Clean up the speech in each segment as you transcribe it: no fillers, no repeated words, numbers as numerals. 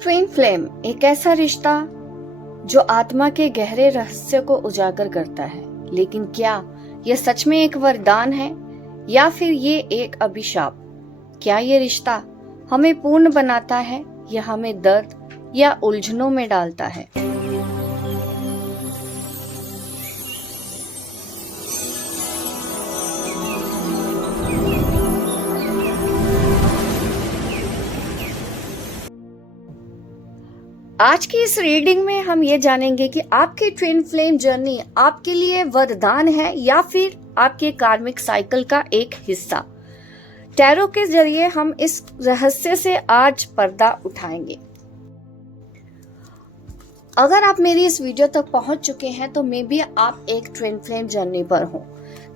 Twin flame एक ऐसा रिश्ता जो आत्मा के गहरे रहस्य को उजागर करता है, लेकिन क्या यह सच में एक वरदान है या फिर ये एक अभिशाप? क्या ये रिश्ता हमें पूर्ण बनाता है या हमें दर्द या उलझनों में डालता है? आज की इस रीडिंग में हम ये जानेंगे कि आपकी ट्विन फ्लेम जर्नी आपके लिए वरदान है या फिर आपके कार्मिक साइकिल का एक हिस्सा। टैरो के जरिए हम इस रहस्य से आज पर्दा उठाएंगे। अगर आप मेरी इस वीडियो तक पहुंच चुके हैं तो मे बी आप एक ट्विन फ्लेम जर्नी पर हो।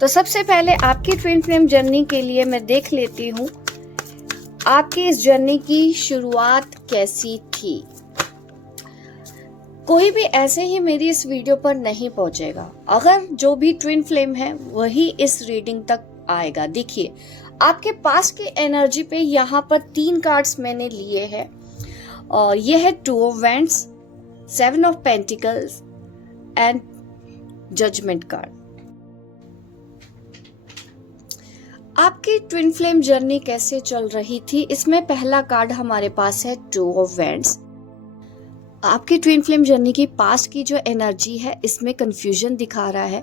तो सबसे पहले आपकी ट्विन फ्लेम जर्नी के लिए मैं देख लेती हूँ आपकी इस जर्नी की शुरुआत कैसी थी। कोई भी ऐसे ही मेरी इस वीडियो पर नहीं पहुंचेगा। अगर जो भी ट्विन फ्लेम है वही इस रीडिंग तक आएगा। देखिए, आपके पास की एनर्जी पे यहाँ पर 3 कार्ड्स मैंने लिए हैं और ये है 2 of wands, 7 of pentacles and judgement card. आपकी ट्विन फ्लेम जर्नी कैसे चल रही थी, इसमें पहला कार्ड हमारे पास है 2 ऑफ वैंड्स। आपकी ट्विन फ्लेम जर्नी की पास्ट की जो एनर्जी है इसमें कंफ्यूजन दिखा रहा है।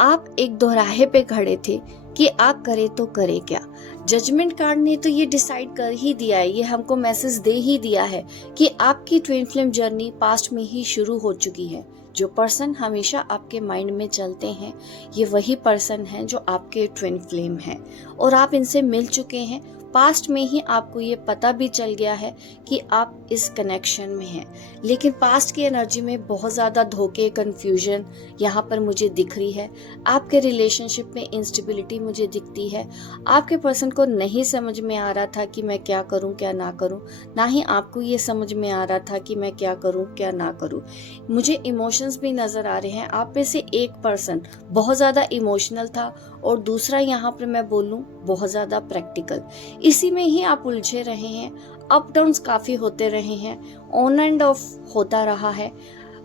आप एक दोराहे पे खड़े थे कि आप करें तो करें क्या। जजमेंट कार्ड ने तो ये डिसाइड कर ही दिया है, ये हमको मैसेज दे ही दिया है कि आपकी ट्विन फ्लेम जर्नी पास्ट में ही शुरू हो चुकी है। जो पर्सन हमेशा आपके माइंड में चलते हैं ये वही पर्सन हैं जो आपके ट्विन फ्लेम हैं और आप इनसे मिल चुके हैं। पास्ट में ही आपको ये पता भी चल गया है कि आप इस कनेक्शन में हैं, लेकिन पास्ट की एनर्जी में बहुत ज़्यादा धोखे, कंफ्यूजन यहाँ पर मुझे दिख रही है। आपके रिलेशनशिप में इंस्टेबिलिटी मुझे दिखती है। आपके पर्सन को नहीं समझ में आ रहा था कि मैं क्या करूँ क्या ना करूँ, ना ही आपको ये समझ में आ रहा था कि मैं क्या करूँ क्या ना करूँ। मुझे इमोशंस भी नज़र आ रहे हैं। आप में से एक पर्सन बहुत ज़्यादा इमोशनल था और दूसरा यहाँ पर मैं बोलूँ बहुत ज़्यादा प्रैक्टिकल। इसी में ही आप उलझे रहे हैं। अप डाउन्स काफ़ी होते रहे हैं, ऑन एंड ऑफ होता रहा है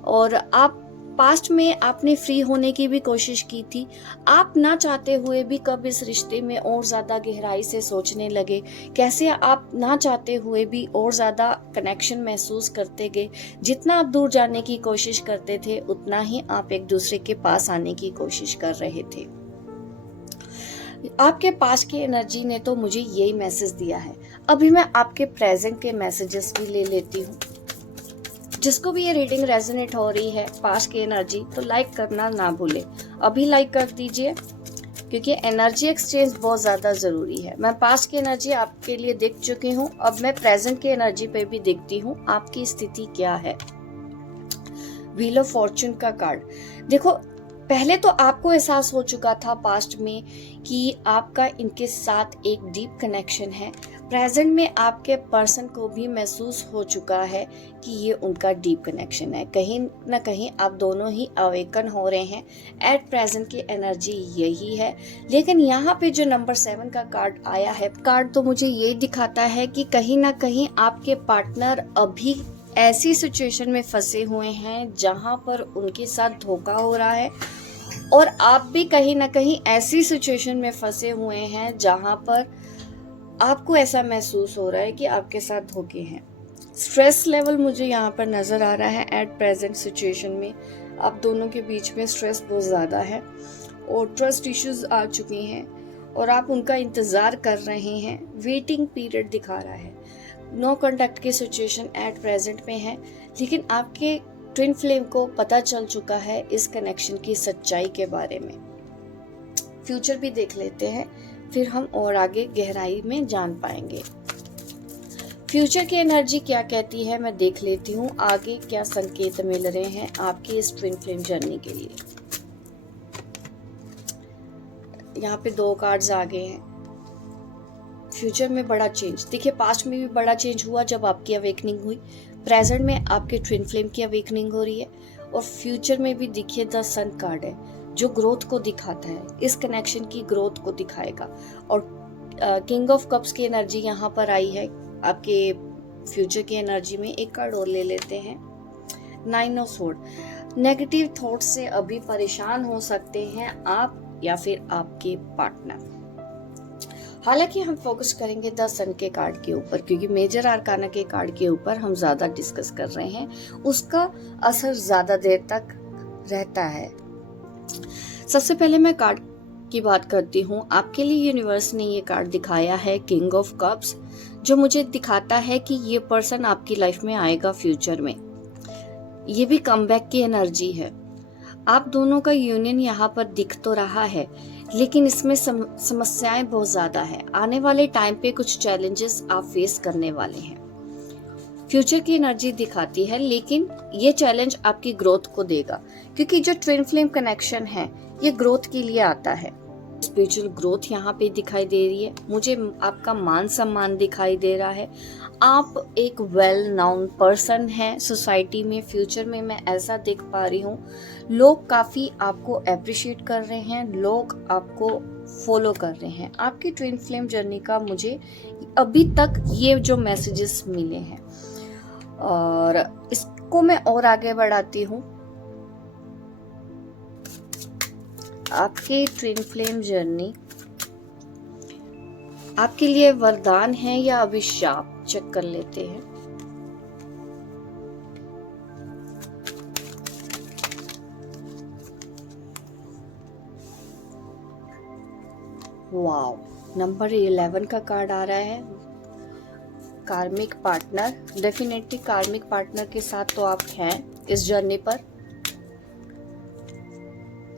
और आप पास्ट में आपने फ्री होने की भी कोशिश की थी। आप ना चाहते हुए भी कब इस रिश्ते में और ज़्यादा गहराई से सोचने लगे, कैसे आप ना चाहते हुए भी और ज़्यादा कनेक्शन महसूस करते गए। जितना आप दूर जाने की कोशिश करते थे उतना ही आप एक दूसरे के पास आने की कोशिश कर रहे थे। आपके पास की एनर्जी ने तो मुझे यही मैसेज दिया है। अभी मैं आपके प्रेजेंट के मैसेजेस भी ले लेती हूँ। जिसको भी ये रीडिंग रेजोनेट हो रही है पास्ट की एनर्जी, तो लाइक करना ना भूले। अभी लाइक कर दीजिए क्योंकि एनर्जी एक्सचेंज बहुत ज़्यादा ज़रूरी है। मैं पास्ट की एनर्जी आपके लिए देख चुकी हूँ, अब मैं प्रेजेंट की एनर्जी पे भी देखती हूँ आपकी स्थिति क्या है। व्हील ऑफ फॉर्चून का कार्ड देखो, पहले तो आपको एहसास हो चुका था पास्ट में कि आपका इनके साथ एक डीप कनेक्शन है। प्रेजेंट में आपके पर्सन को भी महसूस हो चुका है कि ये उनका डीप कनेक्शन है। कहीं ना कहीं आप दोनों ही अवेकन हो रहे हैं। एट प्रेजेंट की एनर्जी यही है। लेकिन यहाँ पे जो नंबर 7 का कार्ड आया है, कार्ड तो मुझे ये दिखाता है कि कहीं ना कहीं आपके पार्टनर अभी ऐसी सिचुएशन में फंसे हुए हैं जहां पर उनके साथ धोखा हो रहा है और आप भी कहीं ना कहीं ऐसी सिचुएशन में फंसे हुए हैं जहां पर आपको ऐसा महसूस हो रहा है कि आपके साथ धोखे हैं। स्ट्रेस लेवल मुझे यहाँ पर नज़र आ रहा है। एट प्रेजेंट सिचुएशन में आप दोनों के बीच में स्ट्रेस बहुत ज़्यादा है और ट्रस्ट इश्यूज आ चुके हैं और आप उनका इंतज़ार कर रहे हैं। वेटिंग पीरियड दिखा रहा है। नो कॉन्टैक्ट की सिचुएशन एट प्रेजेंट में है, लेकिन आपके ट्विन फ्लेम को पता चल चुका है इस कनेक्शन की सच्चाई के बारे में। फ्यूचर भी देख लेते हैं, फिर हम और आगे गहराई में जान पाएंगे। फ्यूचर की एनर्जी क्या कहती है मैं देख लेती हूँ। आगे क्या संकेत मिल रहे हैं आपकी इस ट्विन फ्लेम जर्नी के लिए। यहाँ पे 2 कार्ड्स आ गए हैं। फ्यूचर में बड़ा चेंज देखिए, पास्ट में भी बड़ा चेंज हुआ जब आपकी अवेकनिंग हुई। प्रेजेंट में आपके ट्विन फ्लेम की अवेकनिंग हो रही है और फ्यूचर में भी देखिए द सन कार्ड है जो ग्रोथ को दिखाता है। इस कनेक्शन की ग्रोथ को दिखाएगा। और किंग ऑफ कप्स की एनर्जी यहाँ पर आई है आपके फ्यूचर की एनर्जी में एक कार्ड और ले लेते हैं। 9 ऑफ स्वॉर्ड। नेगेटिव थॉट से अभी परेशान हो सकते हैं आप या फिर आपके पार्टनर। हालांकि हम फोकस करेंगे 10 सन के कार्ड के ऊपर, क्योंकि मेजर आर्काना के कार्ड के ऊपर हम ज्यादा डिस्कस कर रहे हैं, उसका असर ज्यादा देर तक रहता है। सबसे पहले मैं कार्ड की बात करती हूँ। आपके लिए यूनिवर्स ने ये कार्ड दिखाया है किंग ऑफ कप्स, जो मुझे दिखाता है कि ये पर्सन आपकी लाइफ में आएगा फ्यूचर में। ये भी कमबैक की एनर्जी है। आप दोनों का यूनियन यहाँ पर दिख तो रहा है, लेकिन इसमें समस्याएं बहुत ज्यादा है। आने वाले टाइम पे कुछ चैलेंजेस आप फेस करने वाले हैं। फ्यूचर की एनर्जी दिखाती है, लेकिन ये चैलेंज आपकी ग्रोथ को देगा, क्योंकि जो ट्विन फ्लेम कनेक्शन है ये ग्रोथ के लिए आता है। स्पिरिचुअल ग्रोथ यहाँ पे दिखाई दे रही है। मुझे आपका मान सम्मान दिखाई दे रहा है। आप एक वेल नाउन पर्सन हैं सोसाइटी में। फ्यूचर में मैं ऐसा देख पा रही हूँ, लोग काफी आपको अप्रिशिएट कर रहे हैं, लोग आपको फॉलो कर रहे हैं। आपकी ट्विन फ्लेम जर्नी का मुझे अभी तक ये जो मैसेजेस मिले हैं, और इसको मैं और आगे बढ़ाती हूँ। आपकी ट्विन फ्लेम जर्नी आपके लिए वरदान है या अभिशाप, चेक कर लेते हैं। वाओ, नंबर 11 का कार्ड आ रहा है। कार्मिक पार्टनर। डेफिनेटली कार्मिक पार्टनर के साथ तो आप हैं इस जर्नी पर।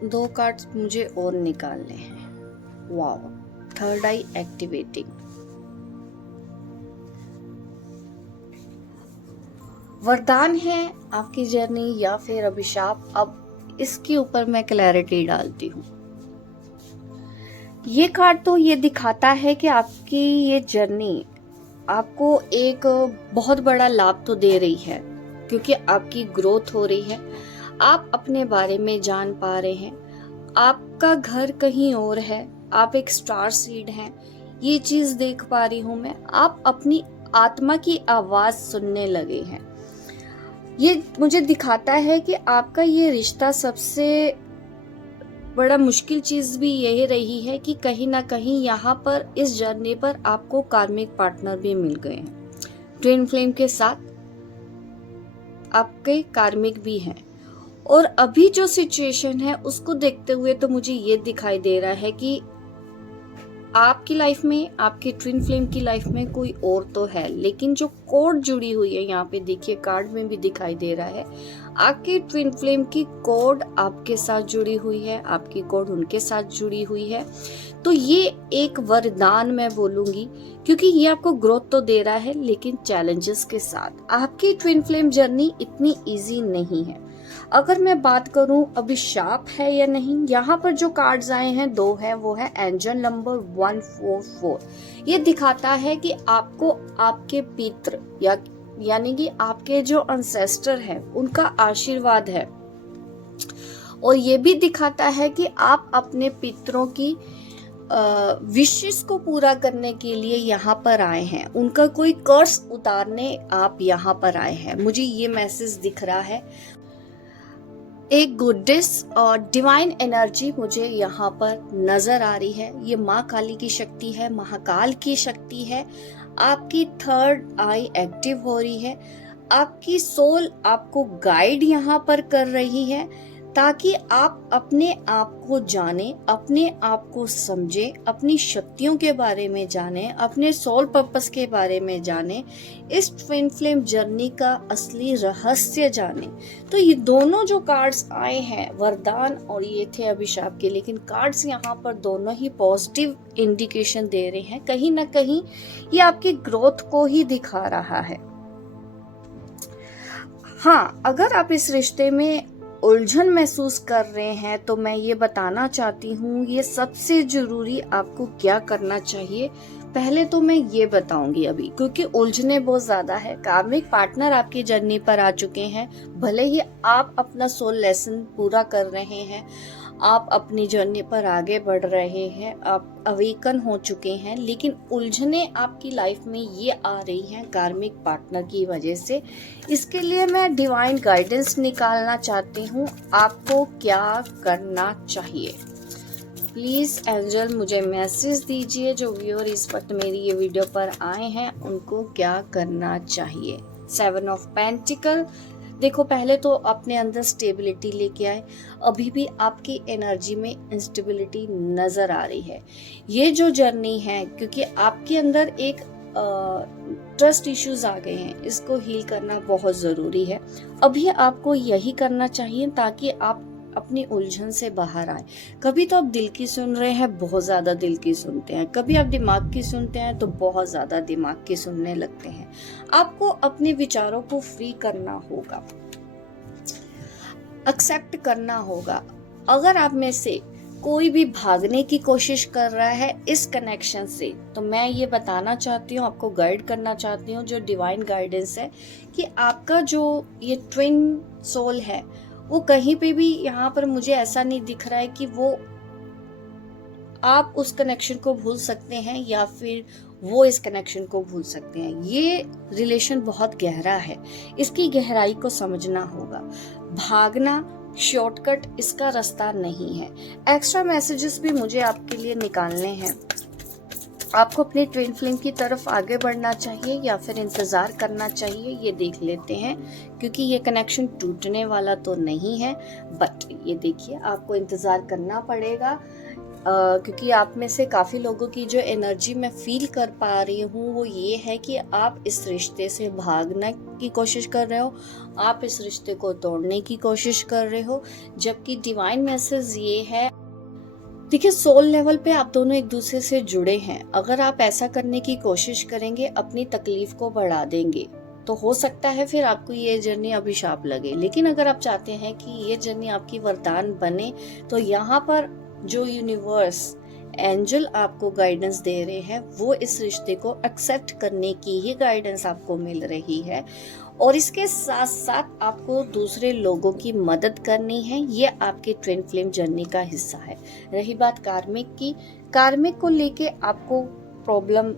2 कार्ड्स मुझे और निकालने हैं। वाओ, थर्ड आई एक्टिवेटिंग। वरदान है आपकी जर्नी या फिर अभिशाप, अब इसके ऊपर मैं क्लैरिटी डालती हूँ। ये कार्ड तो ये दिखाता है कि आपकी ये जर्नी आपको एक बहुत बड़ा लाभ तो दे रही है, क्योंकि आपकी ग्रोथ हो रही है। आप अपने बारे में जान पा रहे हैं। आपका घर कहीं और है, आप एक स्टार सीड हैं, ये चीज देख पा रही हूं मैं। आप अपनी आत्मा की आवाज सुनने लगे हैं। ये मुझे दिखाता है कि आपका ये रिश्ता, सबसे बड़ा मुश्किल चीज भी यही रही है कि कहीं ना कहीं यहाँ पर इस जर्नी पर आपको कार्मिक पार्टनर भी मिल गए हैं। ट्विन फ्लेम के साथ आपके कार्मिक भी हैं, और अभी जो सिचुएशन है उसको देखते हुए तो मुझे ये दिखाई दे रहा है कि आपकी लाइफ में, आपकी ट्विन फ्लेम की लाइफ में कोई और तो है, लेकिन जो कोड जुड़ी हुई है, यहाँ पे देखिए कार्ड में भी दिखाई दे रहा है, आपकी ट्विन फ्लेम की कोड आपके साथ जुड़ी हुई है, आपकी कोड उनके साथ जुड़ी हुई है। तो ये एक वरदान मैं बोलूंगी, क्योंकि ये आपको ग्रोथ तो दे रहा है, लेकिन चैलेंजेस के साथ। आपकी ट्विन फ्लेम जर्नी इतनी इजी नहीं है। अगर मैं बात करूं अभिशाप है या नहीं, यहाँ पर जो कार्ड्स आए हैं 2 है, वो है एंजल नंबर 144। ये दिखाता है कि आपको आपके पितृ यानी कि आपके जो अनसेस्टर है उनका आशीर्वाद है, और ये भी दिखाता है कि आप अपने पितरों की विशेष को पूरा करने के लिए यहाँ पर आए हैं। उनका कोई कर्ज उतारने आप यहाँ पर आए हैं। मुझे ये मैसेज दिख रहा है। एक गुडनेस और डिवाइन एनर्जी मुझे यहाँ पर नजर आ रही है। ये माँ काली की शक्ति है, महाकाल की शक्ति है। आपकी थर्ड आई एक्टिव हो रही है। आपकी सोल आपको गाइड यहाँ पर कर रही है, ताकि आप अपने आप को जाने, अपने आप को समझे, अपनी शक्तियों के बारे में जाने, अपने सोल पर्पस के बारे में जाने, इस ट्विन फ्लेम जर्नी का असली रहस्य जाने। तो ये दोनों जो कार्ड्स आए हैं, वरदान और ये थे अभिशाप के, लेकिन कार्ड्स यहाँ पर दोनों ही पॉजिटिव इंडिकेशन दे रहे हैं। कहीं ना कहीं ये आपकी ग्रोथ को ही दिखा रहा है। हाँ, अगर आप इस रिश्ते में उलझन महसूस कर रहे हैं तो मैं ये बताना चाहती हूँ, ये सबसे जरूरी आपको क्या करना चाहिए। पहले तो मैं ये बताऊंगी अभी, क्योंकि उलझने बहुत ज्यादा है। कार्मिक पार्टनर आपकी जर्नी पर आ चुके हैं, भले ही आप अपना सोल लेसन पूरा कर रहे हैं, आप अपनी जर्नी पर आगे बढ़ रहे हैं, आप अवेकन हो चुके हैं, लेकिन उलझने आपकी लाइफ में ये आ रही हैं कार्मिक पार्टनर की वजह से। इसके लिए मैं डिवाइन गाइडेंस निकालना चाहती हूँ, आपको क्या करना चाहिए। प्लीज़ एंजल मुझे मैसेज दीजिए, जो व्यूअर इस वक्त मेरी ये वीडियो पर आए हैं उनको क्या करना चाहिए। 7 ऑफ पेंटिकल। देखो, पहले तो अपने अंदर स्टेबिलिटी लेके आए। अभी भी आपकी एनर्जी में इंस्टेबिलिटी नज़र आ रही है। ये जो जर्नी है, क्योंकि आपके अंदर एक ट्रस्ट इश्यूज आ गए हैं, इसको हील करना बहुत ज़रूरी है। अभी आपको यही करना चाहिए ताकि आप अपनी उलझन से बाहर आए। कभी तो आप दिल की सुन रहे हैं, बहुत ज़्यादा दिल की सुनते हैं, कभी आप दिमाग की सुनते हैं तो बहुत ज़्यादा दिमाग की सुनने लगते हैं। आपको अपने विचारों को फ्री करना होगा, एक्सेप्ट करना होगा। अगर आप में से कोई भी भागने की कोशिश कर रहा है इस कनेक्शन से, तो मैं ये बताना चाहती हूँ, आपको गाइड करना चाहती हूँ, जो डिवाइन गाइडेंस है, कि आपका जो ये ट्विन सोल है वो कहीं पे भी यहाँ पर मुझे ऐसा नहीं दिख रहा है कि वो आप उस कनेक्शन को भूल सकते हैं या फिर वो इस कनेक्शन को भूल सकते हैं। ये रिलेशन बहुत गहरा है, इसकी गहराई को समझना होगा। भागना शॉर्टकट इसका रास्ता नहीं है। एक्स्ट्रा मैसेजेस भी मुझे आपके लिए निकालने हैं। आपको अपने ट्विन फ्लेम की तरफ आगे बढ़ना चाहिए या फिर इंतज़ार करना चाहिए, ये देख लेते हैं, क्योंकि ये कनेक्शन टूटने वाला तो नहीं है। बट ये देखिए, आपको इंतज़ार करना पड़ेगा, क्योंकि आप में से काफ़ी लोगों की जो एनर्जी मैं फील कर पा रही हूँ वो ये है कि आप इस रिश्ते से भागने की कोशिश कर रहे हो, आप इस रिश्ते को तोड़ने की कोशिश कर रहे हो। जबकि डिवाइन मैसेज ये है, देखिए, सोल लेवल पे आप दोनों एक दूसरे से जुड़े हैं। अगर आप ऐसा करने की कोशिश करेंगे, अपनी तकलीफ को बढ़ा देंगे, तो हो सकता है फिर आपको ये जर्नी अभिशाप लगे। लेकिन अगर आप चाहते हैं कि ये जर्नी आपकी वरदान बने, तो यहाँ पर जो यूनिवर्स एंजल आपको गाइडेंस दे रहे हैं वो इस रिश्ते को एक्सेप्ट करने की ही गाइडेंस आपको मिल रही है। और इसके साथ साथ आपको दूसरे लोगों की मदद करनी है, ये आपके ट्विन फ्लेम जर्नी का हिस्सा है। रही बात कार्मिक की, कार्मिक को लेके आपको प्रॉब्लम,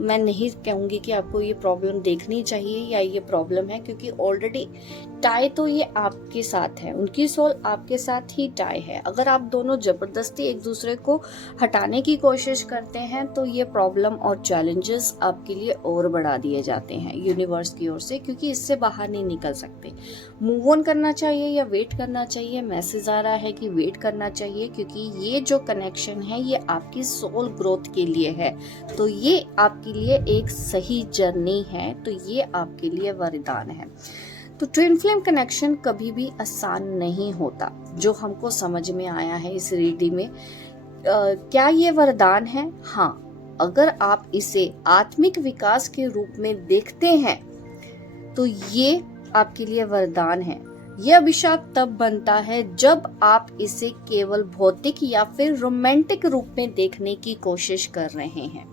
मैं नहीं कहूँगी कि आपको ये प्रॉब्लम देखनी चाहिए या ये प्रॉब्लम है, क्योंकि ऑलरेडी टाई तो ये आपके साथ है, उनकी सोल आपके साथ ही टाई है। अगर आप दोनों जबरदस्ती एक दूसरे को हटाने की कोशिश करते हैं तो ये प्रॉब्लम और चैलेंजेस आपके लिए और बढ़ा दिए जाते हैं यूनिवर्स की ओर से, क्योंकि इससे बाहर नहीं निकल सकते। मूव ऑन करना चाहिए या वेट करना चाहिए? मैसेज आ रहा है कि वेट करना चाहिए, क्योंकि ये जो कनेक्शन है ये आपकी सोल ग्रोथ के लिए है, तो ये आपके लिए एक सही जर्नी है, तो ये आपके लिए वरदान है। तो ट्विन फ्लेम कनेक्शन कभी भी आसान नहीं होता, जो हमको समझ में आया है इस रीडिंग में। क्या ये वरदान है? हाँ, अगर आप इसे आत्मिक विकास के रूप में देखते हैं तो ये आपके लिए वरदान है। यह अभिशाप तब बनता है जब आप इसे केवल भौतिक या फिर रोमांटिक रूप में देखने की कोशिश कर रहे हैं।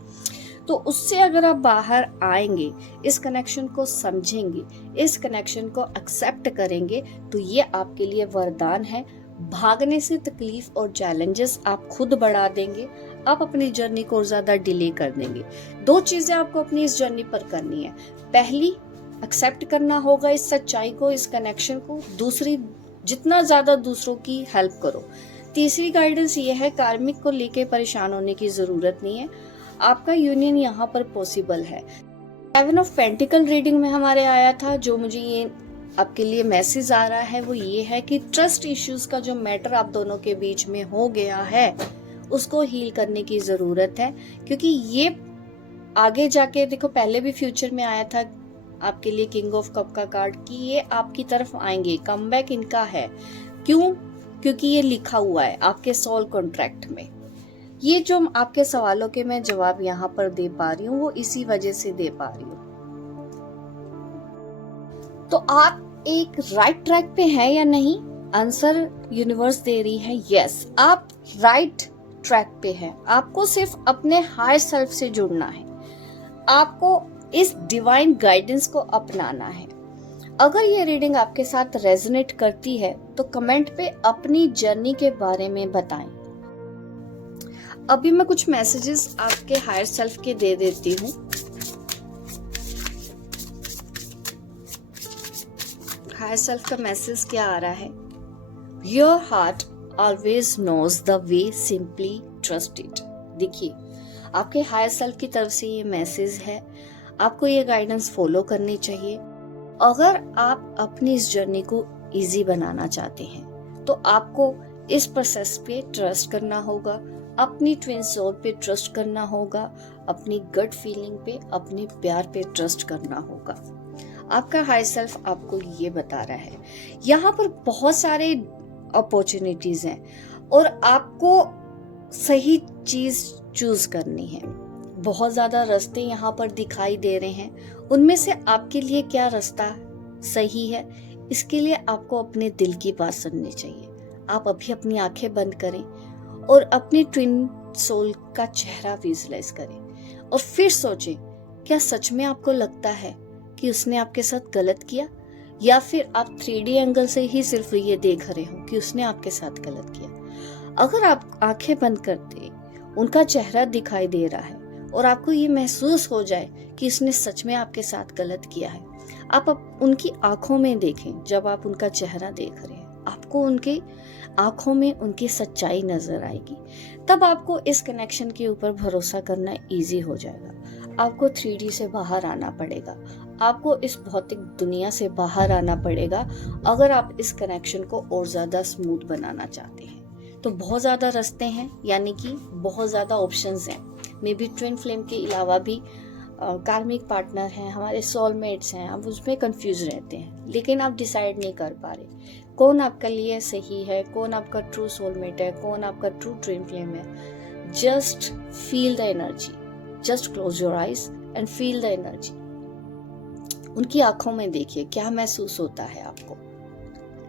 तो उससे अगर आप बाहर आएंगे, इस कनेक्शन को समझेंगे, इस कनेक्शन को एक्सेप्ट करेंगे, तो ये आपके लिए वरदान है। भागने से तकलीफ और चैलेंजेस आप खुद बढ़ा देंगे, आप अपनी जर्नी को और ज्यादा डिले कर देंगे। 2 चीजें आपको अपनी इस जर्नी पर करनी है। पहली, एक्सेप्ट करना होगा इस सच्चाई को, इस कनेक्शन को। दूसरी, जितना ज्यादा दूसरों की हेल्प करो। तीसरी गाइडेंस ये है, कार्मिक को लेके परेशान होने की जरूरत नहीं है, आपका यूनियन यहाँ पर पॉसिबल है। 7 ऑफ पेंटिकल रीडिंग में हमारे आया था, जो मुझे ये आपके लिए मैसेज आ रहा है वो ये है कि ट्रस्ट इश्यूज का जो मैटर आप दोनों के बीच में हो गया है उसको हील करने की जरूरत है, क्योंकि ये आगे जाके, देखो, पहले भी फ्यूचर में आया था आपके लिए किंग ऑफ कप का कार्ड, कि ये आपकी तरफ आएंगे, कमबैक इनका है। क्यों? क्योंकि ये लिखा हुआ है आपके सोल कॉन्ट्रैक्ट में। ये जो आपके सवालों के मैं जवाब यहाँ पर दे पा रही हूँ वो इसी वजह से दे पा रही हूँ। तो आप एक राइट ट्रैक पे हैं या नहीं? आंसर यूनिवर्स दे रही है, यस, आप राइट ट्रैक पे हैं। आपको सिर्फ अपने हायर सेल्फ से जुड़ना है, आपको इस डिवाइन गाइडेंस को अपनाना है। अगर ये रीडिंग आपके साथ रेजोनेट करती है तो कमेंट पे अपनी जर्नी के बारे में बताएं। अभी मैं कुछ मैसेजेस आपके हायर सेल्फ के दे देती हूँ। हायर सेल्फ का मैसेज क्या आ रहा है? Your heart always knows the way, simply trust it. देखिए, आपके हायर सेल्फ की तरफ से ये मैसेज है, आपको ये गाइडेंस फॉलो करनी चाहिए। अगर आप अपनी इस जर्नी को इजी बनाना चाहते हैं तो आपको इस प्रोसेस पे ट्रस्ट करना होगा, अपनी ट्विन सोल पे ट्रस्ट करना होगा, अपनी गट फीलिंग पे, अपने प्यार पे ट्रस्ट करना होगा। आपका हाई सेल्फ आपको ये बता रहा है। यहाँ पर बहुत सारे अपॉर्चुनिटीज हैं और आपको सही चीज चूज करनी है। बहुत ज्यादा रास्ते यहाँ पर दिखाई दे रहे हैं, उनमें से आपके लिए क्या रास्ता सही है, इसके लिए आपको अपने दिल की बात सुननी चाहिए। आप अभी अपनी आंखें बंद करें और अपने ट्विन सोल का चेहरा विजुअलाइज करें और फिर सोचें, क्या सच में आपको लगता है कि उसने आपके साथ गलत किया, या फिर आप 3D एंगल से ही सिर्फ ये देख रहे हो कि उसने आपके साथ गलत किया। अगर आप आंखें बंद करते उनका चेहरा दिखाई दे रहा है और आपको ये महसूस हो जाए कि इसने सच में आपके साथ गलत किया है, आप उनकी आंखों में देखें। जब आप उनका चेहरा देख रहे हैं, आपको उनके आंखों में उनकी सच्चाई नजर आएगी। तब आपको इस कनेक्शन के ऊपर भरोसा करना इजी हो जाएगा। आपको 3D से बाहर आना पड़ेगा, आपको इस भौतिक दुनिया से बाहर आना पड़ेगा अगर आप इस कनेक्शन को और ज्यादा स्मूथ बनाना चाहते हैं। तो बहुत ज्यादा रास्ते हैं, यानी कि बहुत ज्यादा ऑप्शंस हैं। मे बी ट्विन फ्लेम के अलावा भी कार्मिक पार्टनर हैं, हमारे सोलमेट्स हैं। आप उसमें कंफ्यूज रहते हैं, लेकिन आप डिसाइड नहीं कर पा रहे कौन आपके लिए सही है, कौन आपका ट्रू सोलमेट है, कौन आपका ट्रू ट्विन फ्लेम है। Just feel the energy, just close your eyes and feel the energy. उनकी आंखों में देखिए, क्या महसूस होता है आपको?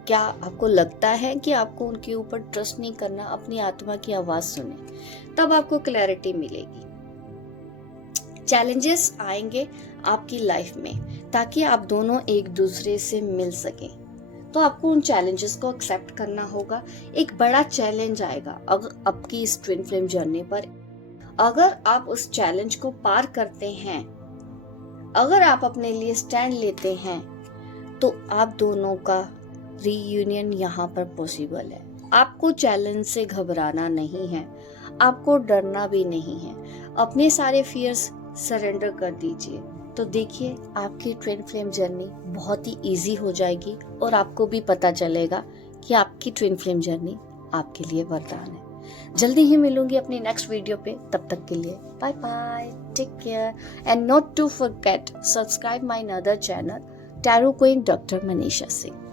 क्या आपको लगता है कि आपको उनके ऊपर ट्रस्ट नहीं करना? अपनी आत्मा की आवाज सुने, तब आपको क्लैरिटी मिलेगी। चैलेंजेस आएंगे आपकी लाइफ में ताकि आप दोनों एक दूसरे से मिल सकें, तो आपको उन चैलेंजेस को एक्सेप्ट करना होगा। एक बड़ा चैलेंज आएगा अगर आपकी इस ट्विन फ्लेम जर्नी पर, अगर आप उस चैलेंज को पार करते हैं, अगर आप अपने लिए स्टैंड लेते हैं, तो आप दोनों का रीयूनियन यहाँ पर पॉसिबल है। आपको चैलेंज से घबराना नहीं है, आपको डरना भी नहीं है। अपने सारे फियर्स सरेंडर कर दीजिए, तो देखिए आपकी ट्विन फ्लेम जर्नी बहुत ही इजी हो जाएगी और आपको भी पता चलेगा कि आपकी ट्विन फ्लेम जर्नी आपके लिए वरदान है। जल्दी ही मिलूंगी अपनी नेक्स्ट वीडियो पे, तब तक के लिए bye bye, take care and not to forget subscribe my another channel tarot queen doctor Manisha Singh.